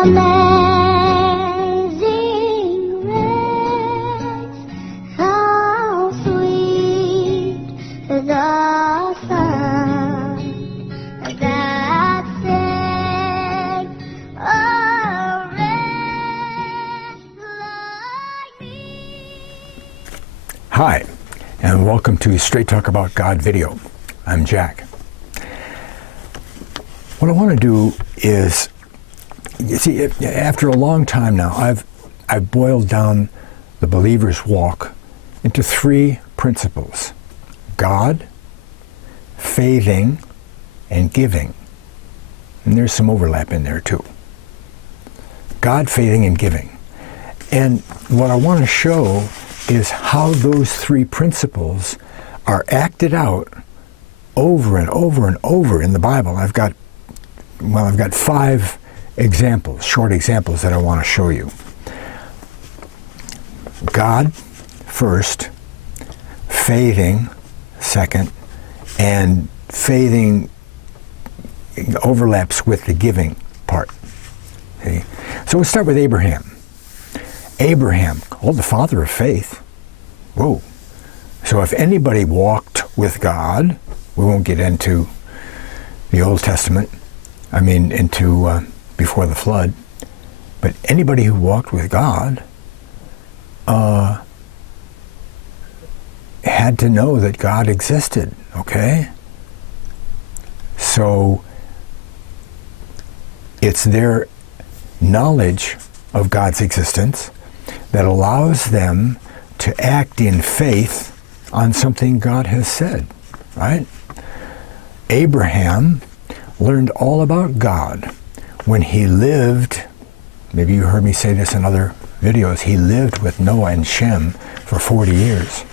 Amazing grace, how sweet the sound that saved a wretch like me. Hi, and welcome to Straight Talk About God video. I'm Jack. What I want to do is, you see, after a long time now, I've boiled down the believer's walk into three principles: God, faithing, and giving. And there's some overlap in there too. God, faithing, and giving. And what I want to show is how those three principles are acted out over and over and over in the Bible. I've got 5 examples, short examples that I want to show you. God first, faithing second, and faithing overlaps with the giving part. Okay? So we'll start with Abraham. Abraham, called the father of faith. Whoa. So if anybody walked with God, we won't get into the Old Testament, into before the flood, but anybody who walked with God had to know that God existed, okay? So it's their knowledge of God's existence that allows them to act in faith on something God has said, right? Abraham learned all about God when he lived, maybe you heard me say this in other videos, he lived with Noah and Shem for 40 years.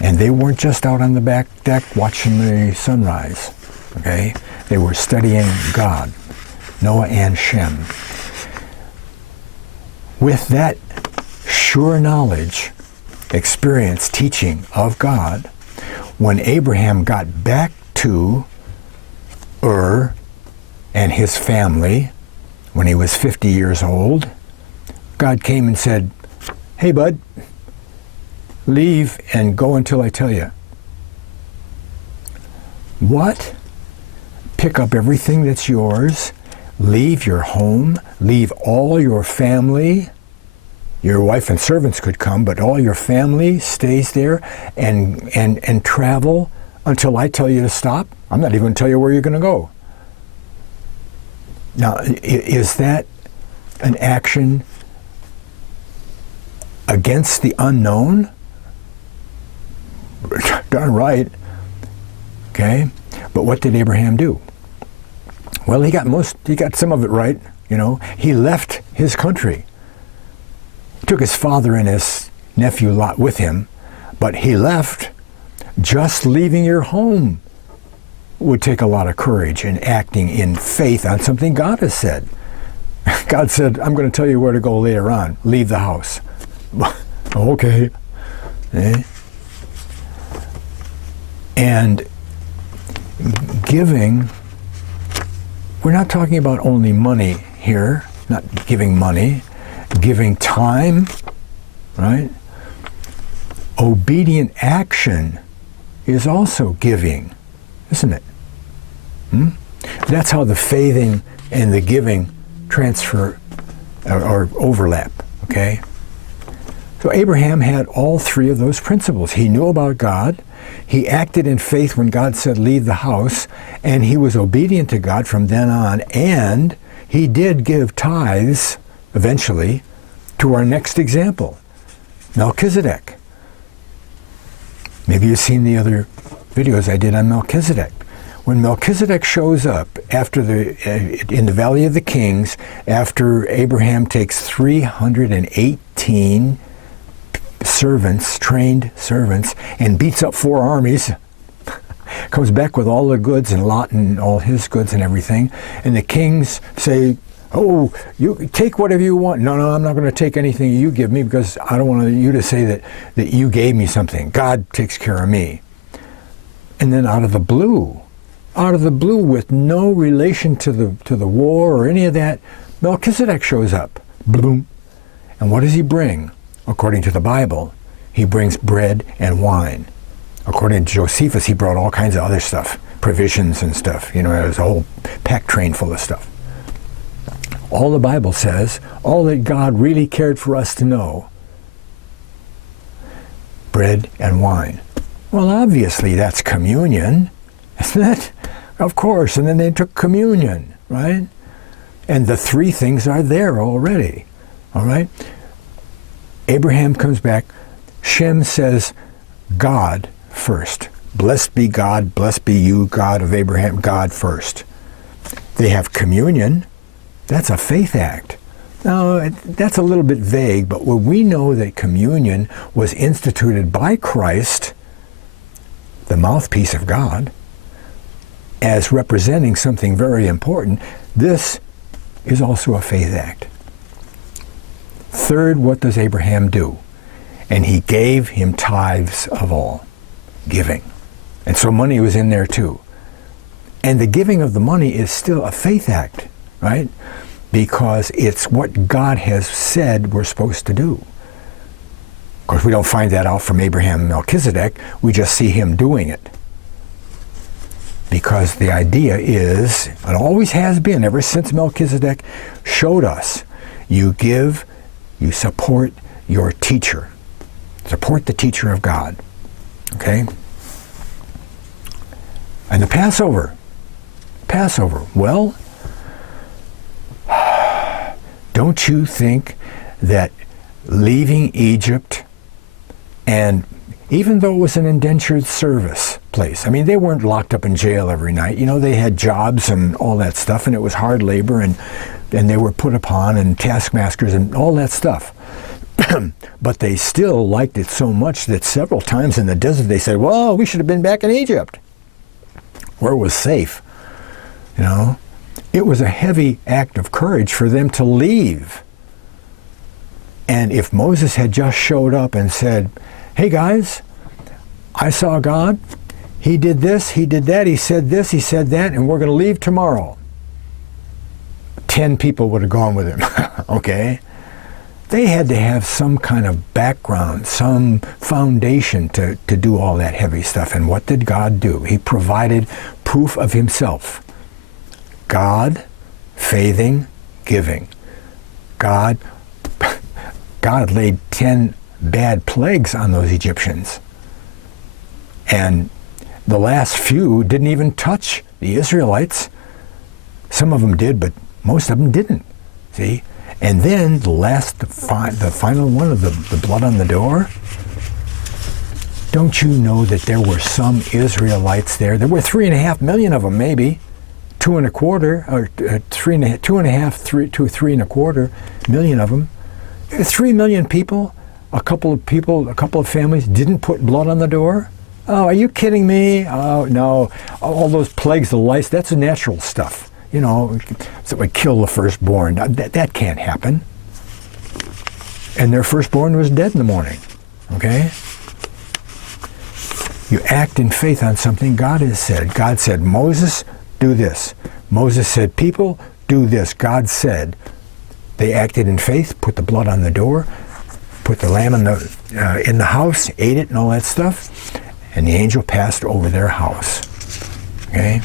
And they weren't just out on the back deck watching the sunrise, okay? They were studying God, Noah and Shem. With that sure knowledge, experience, teaching of God, when Abraham got back to Ur and his family, when he was 50 years old, God came and said, "Hey, bud, leave and go until I tell you." What? Pick up everything that's yours, leave your home, leave all your family. Your wife and servants could come, but all your family stays there and travel until I tell you to stop? I'm not even going to tell you where you're going to go. Now, is that an action against the unknown? Darn right. Okay? But what did Abraham do? Well, he got some of it right, you know. He left his country. He took his father and his nephew Lot with him, but he left. Just leaving your home would take a lot of courage and acting in faith on something God has said. God said, "I'm going to tell you where to go later on. Leave the house." Okay. And giving, we're not talking about only money here, not giving money, giving time, right? Obedient action is also giving, isn't it? That's how the faithing and the giving transfer or overlap, okay? So Abraham had all three of those principles. He knew about God, he acted in faith when God said leave the house, and he was obedient to God from then on, and he did give tithes eventually to our next example, Melchizedek. Maybe you've seen the other videos I did on Melchizedek. When Melchizedek shows up after in the Valley of the Kings, after Abraham takes 318 servants, trained servants, and beats up 4 armies, comes back with all the goods and Lot and all his goods and everything, and the kings say, "Oh, you take whatever you want." No, I'm not going to take anything you give me because I don't want you to say that you gave me something. God takes care of me. And then out of the blue, with no relation to the war or any of that, Melchizedek shows up. Boom. And what does he bring? According to the Bible, he brings bread and wine. According to Josephus, he brought all kinds of other stuff, provisions and stuff. It was a whole pack train full of stuff. All the Bible says, all that God really cared for us to know, bread and wine. Well, obviously that's communion, isn't it? Of course, and then they took communion, right? And the three things are there already, all right? Abraham comes back. Shem says, God first. Blessed be God, blessed be you, God of Abraham, God first. They have communion. That's a faith act. Now, that's a little bit vague, but when we know that communion was instituted by Christ, the mouthpiece of God, as representing something very important, this is also a faith act. Third, what does Abraham do? And he gave him tithes of all, giving. And so money was in there too. And the giving of the money is still a faith act, right? Because it's what God has said we're supposed to do. Of course, we don't find that out from Abraham and Melchizedek. We just see him doing it. Because the idea is, and always has been, ever since Melchizedek showed us, you give, you support your teacher. Support the teacher of God. Okay? And the Passover. Well, don't you think that leaving Egypt, and even though it was an indentured service place, I mean, they weren't locked up in jail every night. They had jobs and all that stuff, and it was hard labor, and they were put upon, and taskmasters and all that stuff. But they still liked it so much that several times in the desert they said, well, we should have been back in Egypt, where it was safe. It was a heavy act of courage for them to leave. And if Moses had just showed up and said, hey guys, I saw God, he did this, he did that, he said this, he said that, and we're going to leave tomorrow, 10 people would have gone with him. Okay? They had to have some kind of background, some foundation to do all that heavy stuff. And what did God do? He provided proof of himself. God, faithing, giving. God laid 10 bad plagues on those Egyptians. And the last few didn't even touch the Israelites. Some of them did, but most of them didn't. See? And then the final one of the blood on the door. Don't you know that there were some Israelites there? There were 3.5 million of them, maybe. 2.25, or 2.5 to 3.25 million of them. 3 million people, a couple of families didn't put blood on the door? Oh, are you kidding me? Oh, no. All those plagues, the lice, that's natural stuff. So it would kill the firstborn. That can't happen. And their firstborn was dead in the morning. Okay? You act in faith on something God has said. God said, Moses, do this. Moses said, people, do this. God said. They acted in faith, put the blood on the door, put the lamb in the house, ate it and all that stuff, and the angel passed over their house. Okay?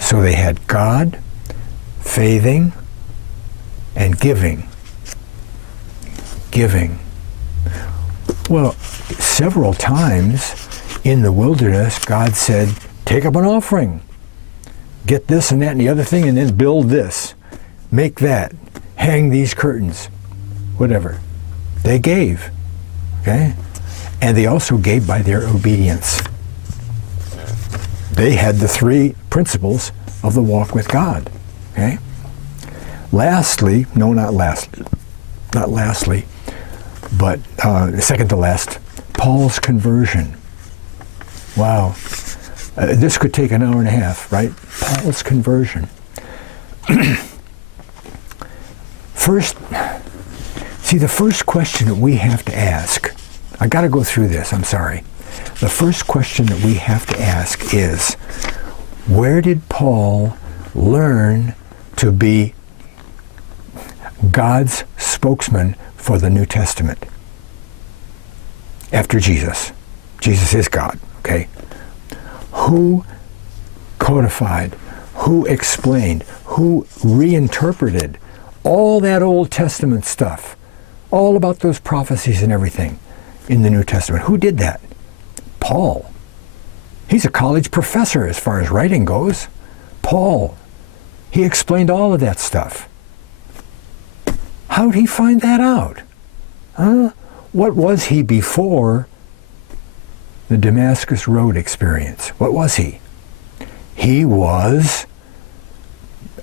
So they had God, faithing, and giving. Giving. Well, several times in the wilderness, God said, take up an offering. Get this and that and the other thing, and then build this. Make that. Hang these curtains. Whatever. They gave. Okay? And they also gave by their obedience. They had the 3 principles of the walk with God. Okay? Lastly, but second to last, Paul's conversion. Wow. This could take an hour and a half, right? Paul's conversion. First, see, the first question that we have to ask, I got to go through this, I'm sorry. The first question that we have to ask is, where did Paul learn to be God's spokesman for the New Testament. After Jesus. Jesus is God, okay? Who codified, who explained, who reinterpreted all that Old Testament stuff, all about those prophecies and everything in the New Testament. Who did that? Paul. He's a college professor as far as writing goes. Paul. He explained all of that stuff. How did he find that out? Huh? What was he before the Damascus Road experience? What was he? He was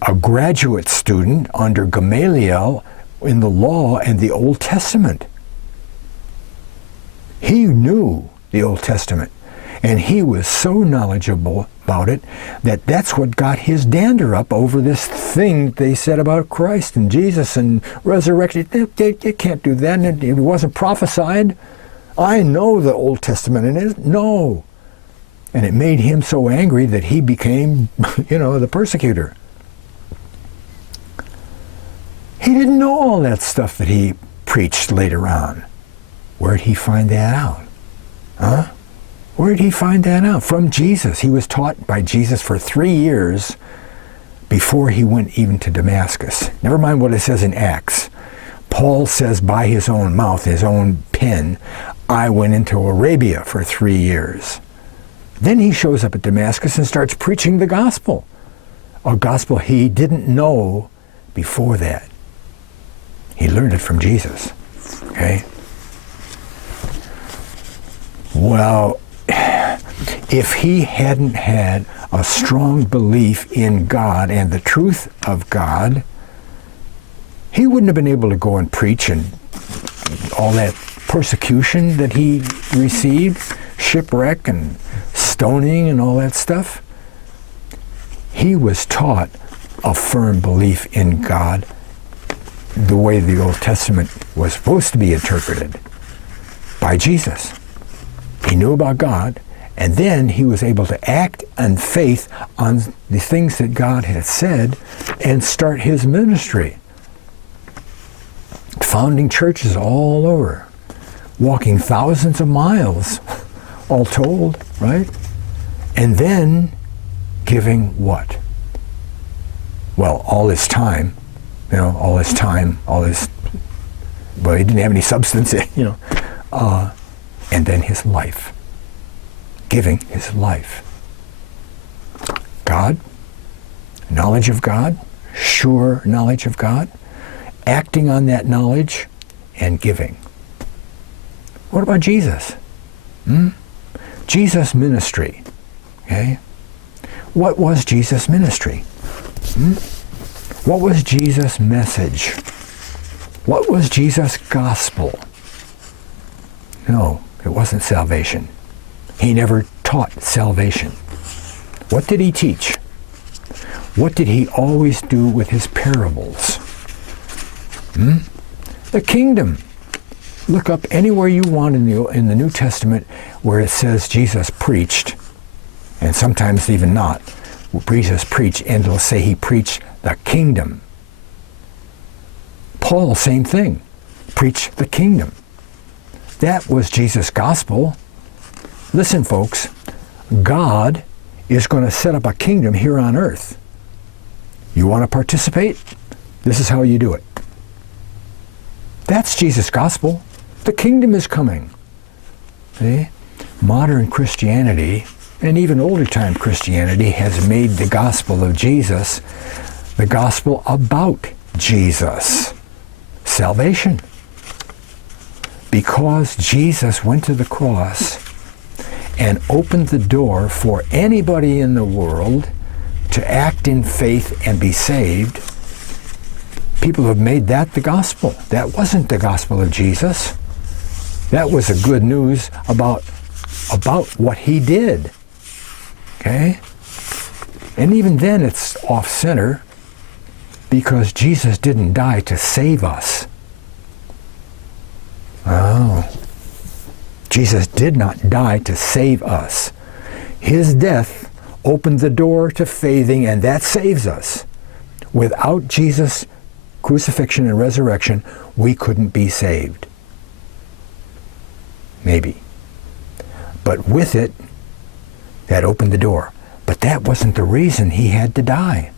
a graduate student under Gamaliel in the law and the Old Testament. He knew the Old Testament, and he was so knowledgeable about it that that's what got his dander up over this thing they said about Christ and Jesus and resurrection. They can't do that, and it wasn't prophesied. I know the Old Testament, and it no. And it made him so angry that he became, the persecutor. He didn't know all that stuff that he preached later on. Where'd he find that out? Huh? Where'd he find that out? From Jesus. He was taught by Jesus for 3 years before he went even to Damascus. Never mind what it says in Acts. Paul says by his own mouth, his own pen, I went into Arabia for 3 years. Then he shows up at Damascus and starts preaching the gospel. A gospel he didn't know before that. He learned it from Jesus. Okay? Well, if he hadn't had a strong belief in God and the truth of God, he wouldn't have been able to go and preach and all that persecution that he received, shipwreck and stoning and all that stuff. He was taught a firm belief in God the way the Old Testament was supposed to be interpreted by Jesus. He knew about God, and then he was able to act in faith on the things that God had said and start his ministry. Founding churches all over, walking thousands of miles, all told, right? And then giving what? Well, all his time, well, he didn't have any substance, and then his life. Giving his life. God, knowledge of God, sure knowledge of God, acting on that knowledge, and giving. What about Jesus? Jesus' ministry. Okay? What was Jesus' ministry? What was Jesus' message? What was Jesus' gospel? No, it wasn't salvation. He never taught salvation. What did he teach? What did he always do with his parables? The kingdom. Look up anywhere you want in the New Testament where it says Jesus preached, and sometimes even not. Jesus preached, and it'll say he preached the kingdom. Paul, same thing. Preach the kingdom. That was Jesus' gospel. Listen, folks, God is going to set up a kingdom here on earth. You want to participate? This is how you do it. That's Jesus' gospel. The kingdom is coming. See? Modern Christianity, and even older time Christianity, has made the gospel of Jesus the gospel about Jesus. Salvation. Because Jesus went to the cross and opened the door for anybody in the world to act in faith and be saved, people have made that the gospel. That wasn't the gospel of Jesus. That was the good news about what he did. Okay? And even then it's off-center because Jesus didn't die to save us. Oh. Jesus did not die to save us. His death opened the door to faithing, and that saves us. Without Jesus' crucifixion and resurrection, we couldn't be saved. Maybe. But with it, that opened the door. But that wasn't the reason he had to die.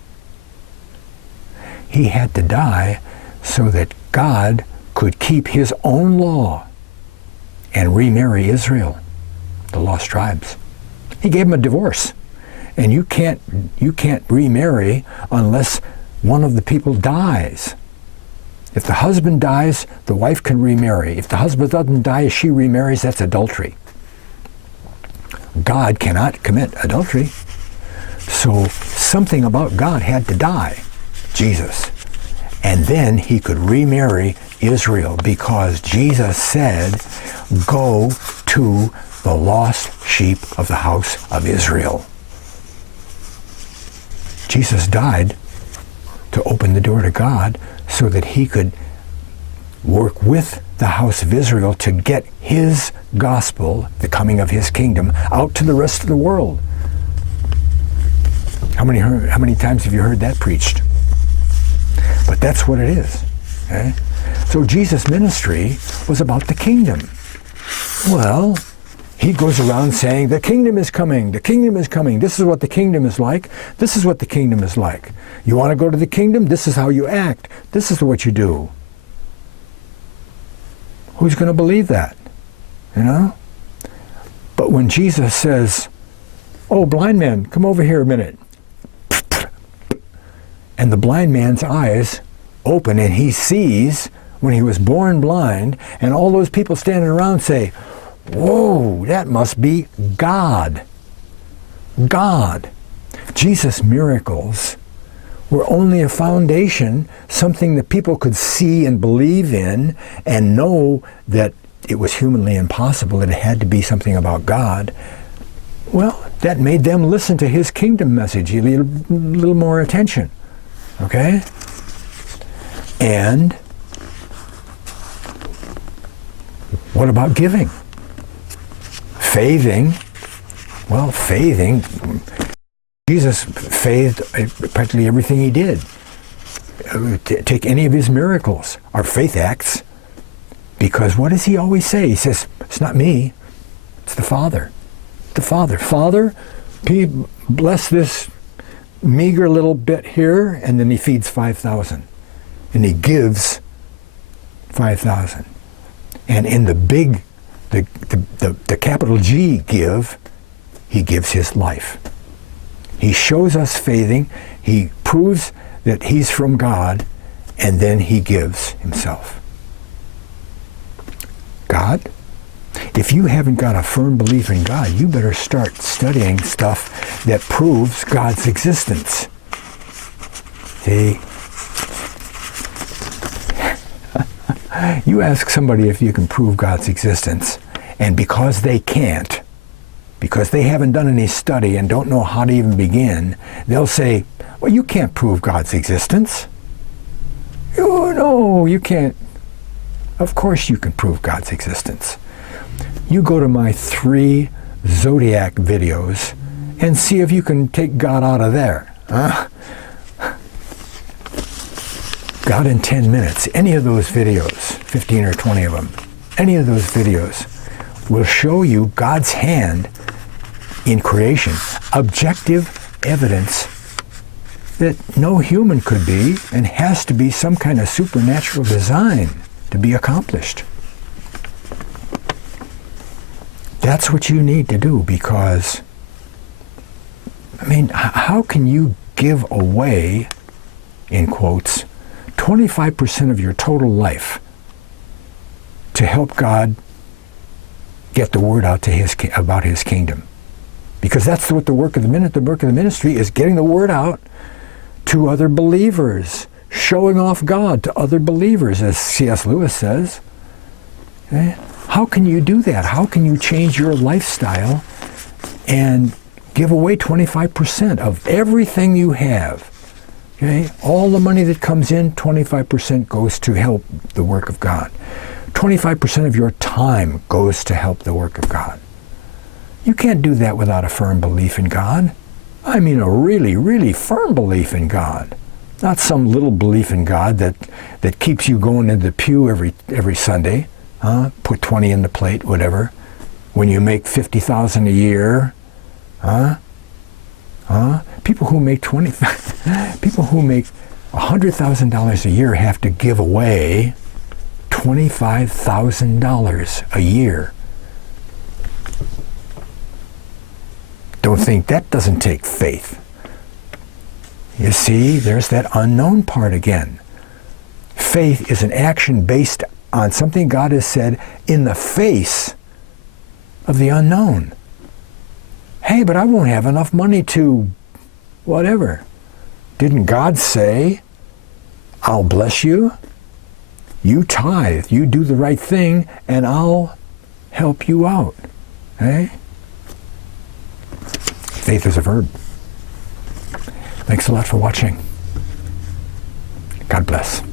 He had to die so that God could keep his own law and remarry Israel, the lost tribes. He gave them a divorce. And you can't remarry unless one of the people dies. If the husband dies, the wife can remarry. If the husband doesn't die, she remarries, that's adultery. God cannot commit adultery. So something about God had to die, Jesus. And then he could remarry Israel because Jesus said, go to the lost sheep of the house of Israel. Jesus died to open the door to God so that he could work with the house of Israel to get his gospel, the coming of his kingdom, out to the rest of the world. How many times have you heard that preached? But that's what it is. Okay? So Jesus' ministry was about the kingdom. Well, he goes around saying, the kingdom is coming, the kingdom is coming. This is what the kingdom is like. This is what the kingdom is like. You want to go to the kingdom? This is how you act. This is what you do. Who's going to believe that? You know? But when Jesus says, oh, blind man, come over here a minute. And the blind man's eyes open and he sees when he was born blind, and all those people standing around say, whoa, that must be God. God. Jesus' miracles were only a foundation, something that people could see and believe in and know that it was humanly impossible, that it had to be something about God. Well, that made them listen to his kingdom message, a little more attention. Okay? And what about giving? Faithing. Well, faithing, Jesus faithed practically everything he did. Take any of his miracles, our faith acts, because what does he always say? He says, it's not me, it's the Father. The Father. Father, bless this meager little bit here, and then he feeds 5,000. And he gives 5,000. And in the big, the capital G give, he gives his life. He shows us faithing, he proves that he's from God, and then he gives himself. God? If you haven't got a firm belief in God, you better start studying stuff that proves God's existence. See? You ask somebody if you can prove God's existence, and because they can't, because they haven't done any study and don't know how to even begin, they'll say, well, you can't prove God's existence. Oh, no, you can't. Of course you can prove God's existence. You go to my 3 Zodiac videos and see if you can take God out of there. God in 10 minutes, any of those videos, 15 or 20 of them, any of those videos will show you God's hand in creation, objective evidence that no human could be and has to be some kind of supernatural design to be accomplished. That's what you need to do, because, I mean, how can you give away, in quotes, 25% of your total life to help God get the word out to about his kingdom? Because that's what the work of the ministry is, getting the word out to other believers, showing off God to other believers, as C.S. Lewis says. Okay? How can you do that? How can you change your lifestyle and give away 25% of everything you have? Okay? All the money that comes in, 25% goes to help the work of God. 25% of your time goes to help the work of God. You can't do that without a firm belief in God. I mean a really, really firm belief in God. Not some little belief in God that keeps you going into the pew every Sunday. Put 20 in the plate, whatever. When you make $50,000 a year, people who make $100,000 a year have to give away $25,000 a year. Don't think that doesn't take faith. You see, there's that unknown part again. Faith is an action based on something God has said in the face of the unknown. Hey, but I won't have enough money to whatever. Didn't God say, I'll bless you? You tithe, you do the right thing, and I'll help you out. Hey? Faith is a verb. Thanks a lot for watching. God bless.